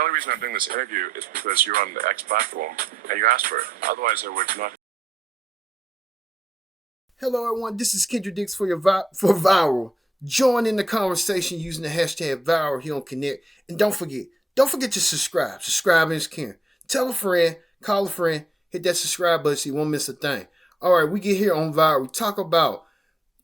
The only reason I'm doing this interview is because you're on the X platform and you asked for it. Otherwise, I would not. Hello, everyone. This is Kendra Dix for Viral. Join in the conversation using the hashtag Viral here on Connect. And don't forget to subscribe. Subscribing is caring. Tell a friend, call a friend, hit that subscribe button so you won't miss a thing. All right, we get here on Viral. We talk about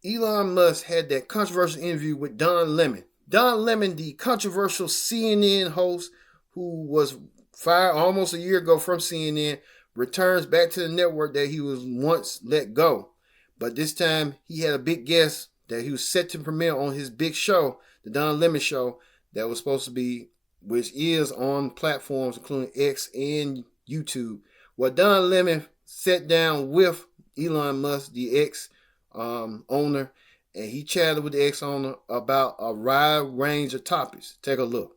Elon Musk had that controversial interview with Don Lemon. Don Lemon, the controversial CNN host who was fired almost a year ago from CNN, returns back to the network that he was once let go. But this time, he had a big guest that he was set to premiere on his big show, the Don Lemon Show, that was supposed to be, which is on platforms including X and YouTube. Well, Don Lemon sat down with Elon Musk, the X owner, and he chatted with the X owner about a wide range of topics. Take a look.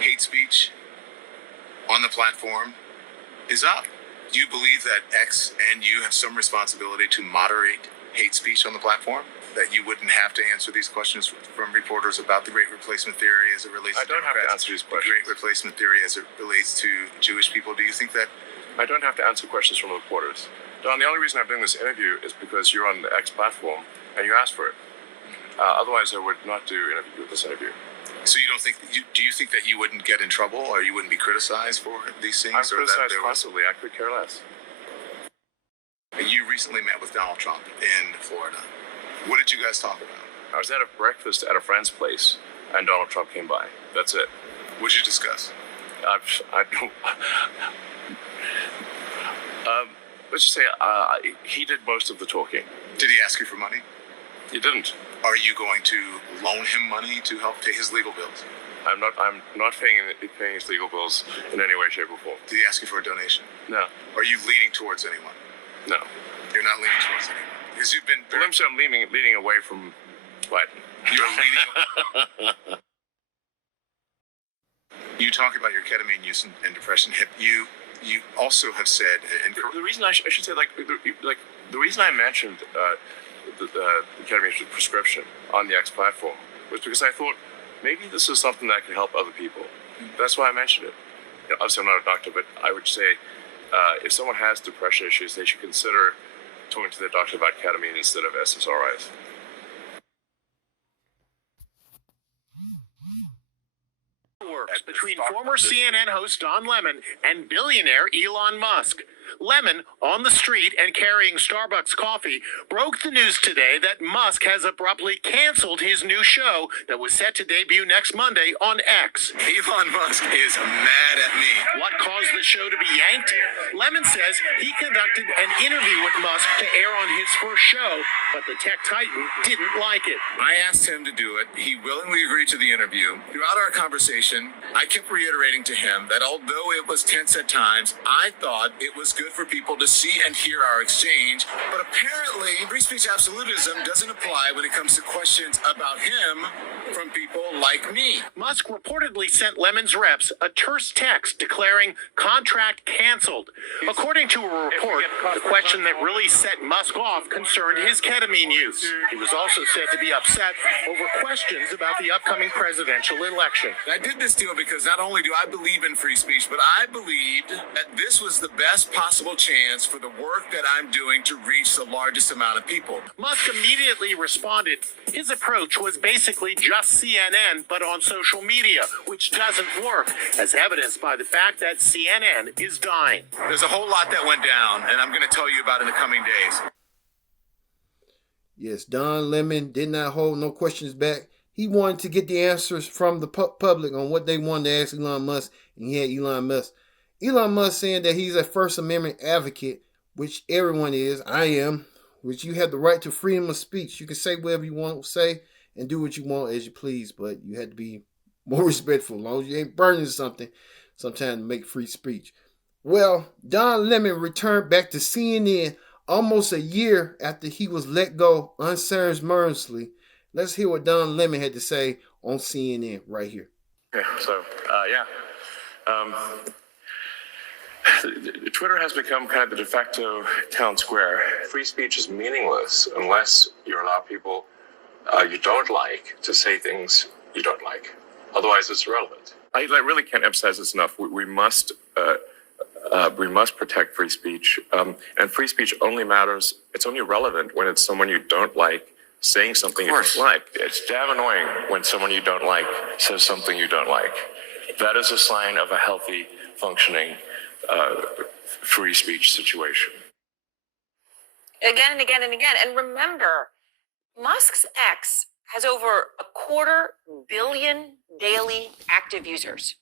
Hate speech on the platform is up. Do you believe that X and you have some responsibility to moderate hate speech on the platform? That you wouldn't have to answer these questions from reporters about the Great Replacement Theory as it relates to I don't have to answer these questions. The Great Replacement Theory as it relates to Jewish people. Do you think that? I don't have to answer questions from reporters. Don, the only reason I'm doing this interview is because you're on the X platform and you asked for it. Otherwise, I would not do this interview. So you don't think? Do you think that you wouldn't get in trouble or you wouldn't be criticized for these things? I'm criticized constantly. I could care less. You recently met with Donald Trump in Florida. What did you guys talk about? I was at a breakfast at a friend's place, and Donald Trump came by. That's it. What did you discuss? I don't. Let's just say he did most of the talking. Did he ask you for money? He didn't. Are you going to loan him money to help pay his legal bills? I'm not paying his legal bills in any way, shape, or form. Did he ask you for a donation? No. Are you leaning towards anyone? No. You're not leaning towards anyone. Because you've been. Well, I'm leaning away from what? You're leaning. You talk about your ketamine use and depression. You also have said, and the reason I should say the reason I mentioned the ketamine prescription on the X platform was because I thought maybe this is something that could help other people. That's why I mentioned it. You know, obviously, I'm not a doctor, but I would say if someone has depression issues, they should consider talking to their doctor about ketamine instead of SSRIs. Between former CNN host Don Lemon and billionaire Elon Musk. Lemon, on the street and carrying Starbucks coffee, broke the news today that Musk has abruptly canceled his new show that was set to debut next Monday on X. Elon Musk is mad at me. What caused the show to be yanked? Lemon says he conducted an interview with Musk to air on his first show, but the tech titan didn't like it. I asked him to do it. He willingly agreed to the interview. Throughout our conversation, I kept reiterating to him that although it was tense at times, I thought it was good for people to see and hear our exchange. But apparently, free speech absolutism doesn't apply when it comes to questions about him from people like me. Musk reportedly sent Lemon's reps a terse text declaring contract canceled. According to a report, the question that really set Musk off concerned his ketamine use. He was also said to be upset over questions about the upcoming presidential election. I did this deal because not only do I believe in free speech, but I believed that this was the best possible chance for the work that I'm doing to reach the largest amount of people. Musk immediately responded. His approach was basically just CNN, but on social media, which doesn't work, as evidenced by the fact that CNN is dying. There's a whole lot that went down, and I'm going to tell you about in the coming days. Yes, Don Lemon did not hold no questions back. He wanted to get the answers from the public on what they wanted to ask Elon Musk, and he had Elon Musk. Elon Musk saying that he's a First Amendment advocate, which everyone is. I am. Which you have the right to freedom of speech. You can say whatever you want to say and do what you want as you please, but you have to be more respectful. As long as you ain't burning something, sometimes make free speech. Well, Don Lemon returned back to CNN almost a year after he was let go unceremoniously. Let's hear what Don Lemon had to say on CNN right here. Okay, so, Twitter has become kind of the de facto town square. Free speech is meaningless unless you allow people you don't like to say things you don't like. Otherwise, it's irrelevant. I really can't emphasize this enough. We must protect free speech, and free speech only matters. It's only relevant when it's someone you don't like saying something you don't like. It's damn annoying when someone you don't like says something you don't like. That is a sign of a healthy, functioning free speech situation. Again and again and again. And remember, Musk's X has over 250 million daily active users.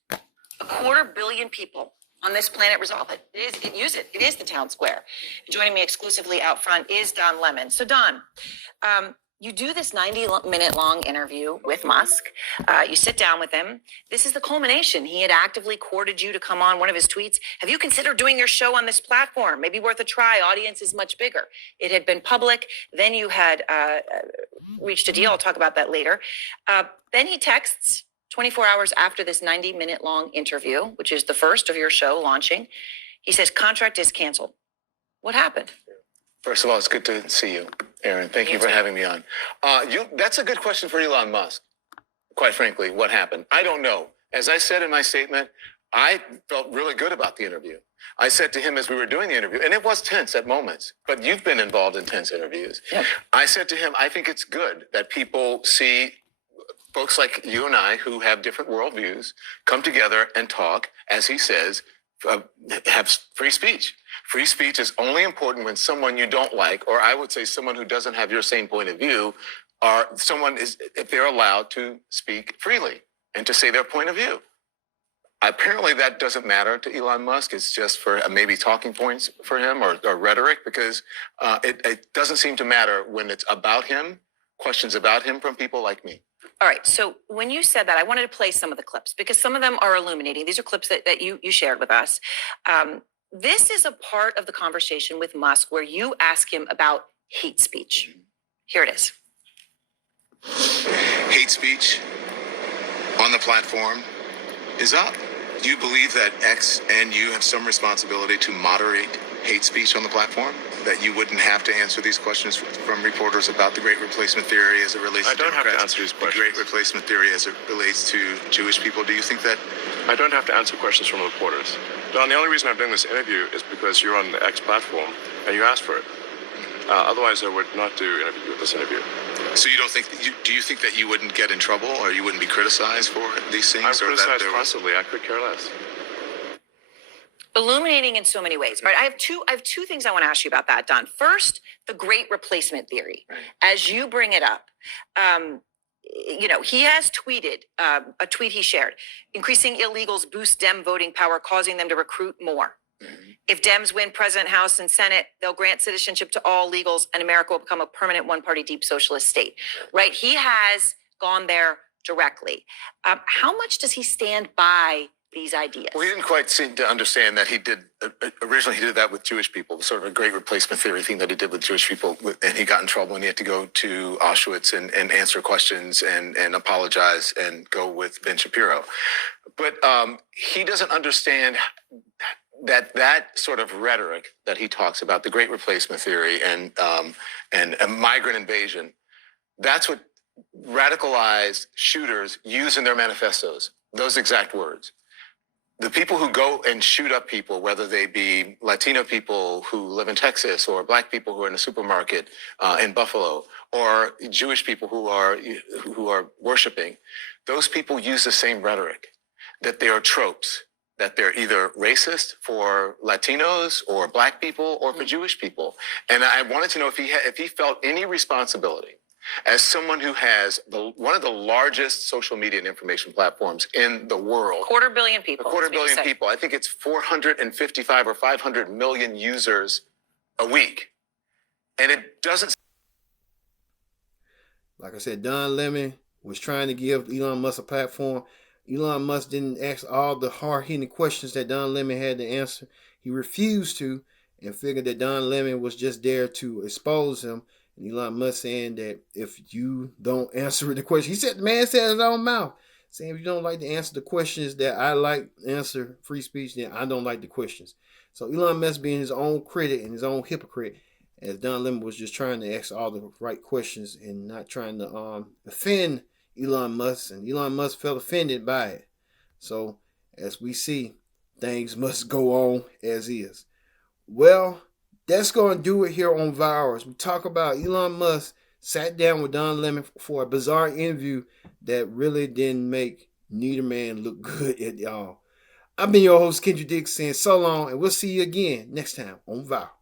250 million people on this planet resolve it. Use it. It is the town square. Joining me exclusively out front is Don Lemon. So Don, you do this 90-minute long interview with Musk. You sit down with him. This is the culmination. He had actively courted you to come on. One of his tweets, have you considered doing your show on this platform? Maybe worth a try. Audience is much bigger. It had been public. Then you had reached a deal. I'll talk about that later. Then he texts 24 hours after this 90-minute long interview, which is the first of your show launching. He says, contract is canceled. What happened? First of all, it's good to see you, Aaron. Thank you for having me on. That's a good question for Elon Musk. Quite frankly, what happened? I don't know. As I said in my statement, I felt really good about the interview. I said to him as we were doing the interview, and it was tense at moments, but you've been involved in tense interviews. Yep. I said to him, I think it's good that people see folks like you and I who have different worldviews come together and talk, as he says, have free speech. Free speech is only important when someone you don't like, or I would say someone who doesn't have your same point of view, or someone is, if they're allowed to speak freely and to say their point of view. Apparently that doesn't matter to Elon Musk. It's just for maybe talking points for him or rhetoric, because it doesn't seem to matter when it's about him, questions about him from people like me. All right. So when you said that, I wanted to play some of the clips because some of them are illuminating. These are clips that you shared with us. This is a part of the conversation with Musk where you ask him about hate speech. Here it is. Hate speech on the platform is up. Do you believe that X and you have some responsibility to moderate hate speech on the platform? That you wouldn't have to answer these questions from reporters about the Great Replacement Theory as it relates to Democrats? I don't have to answer these questions. The Great Replacement Theory as it relates to Jewish people. Do you think that? I don't have to answer questions from reporters. Don, the only reason I'm doing this interview is because you're on the X platform and you asked for it. Otherwise, I would not do this interview. So you don't think that do you think that you wouldn't get in trouble or you wouldn't be criticized for these things? I'm criticized constantly. I could care less. Illuminating in so many ways. Right. I have two things I want to ask you about that, Don. First, the Great Replacement Theory. Right. As you bring it up, he has tweeted a tweet he shared. Increasing illegals boost Dem voting power, causing them to recruit more. Mm-hmm. If Dems win President, House, and Senate, they'll grant citizenship to all illegals, and America will become a permanent one-party deep socialist state. Right? He has gone there directly. How much does he stand by these ideas? Well, he didn't quite seem to understand that he did. Originally, he did that with Jewish people, sort of a Great Replacement Theory thing that he did with Jewish people, and he got in trouble and he had to go to Auschwitz and answer questions and apologize and go with Ben Shapiro. But he doesn't understand that sort of rhetoric that he talks about, the Great Replacement Theory and a migrant invasion. That's what radicalized shooters use in their manifestos. Those exact words. The people who go and shoot up people, whether they be Latino people who live in Texas or black people who are in a supermarket in Buffalo or Jewish people who are worshiping, those people use the same rhetoric, that they are tropes, that they're either racist for Latinos or black people or for Jewish people. And I wanted to know if he felt any responsibility as someone who has one of the largest social media and information platforms in the world. 250 million people. 250 million people. I think it's 455 or 500 million users a week. And it doesn't. Like I said, Don Lemon was trying to give Elon Musk a platform. Elon Musk didn't ask all the hard-hitting questions that Don Lemon had to answer. He refused to and figured that Don Lemon was just there to expose him. And Elon Musk saying that if you don't answer the question, the man said his own mouth, saying if you don't like to answer the questions that I like answer free speech, then I don't like the questions. So Elon Musk being his own critic and his own hypocrite, as Don Lemon was just trying to ask all the right questions and not trying to offend Elon Musk, and Elon Musk felt offended by it. So, as we see, things must go on as is. Well, that's going to do it here on Virals. We talk about Elon Musk sat down with Don Lemon for a bizarre interview that really didn't make neither man look good at all. I've been your host, Kendrick Dix, saying so long, and we'll see you again next time on Virals.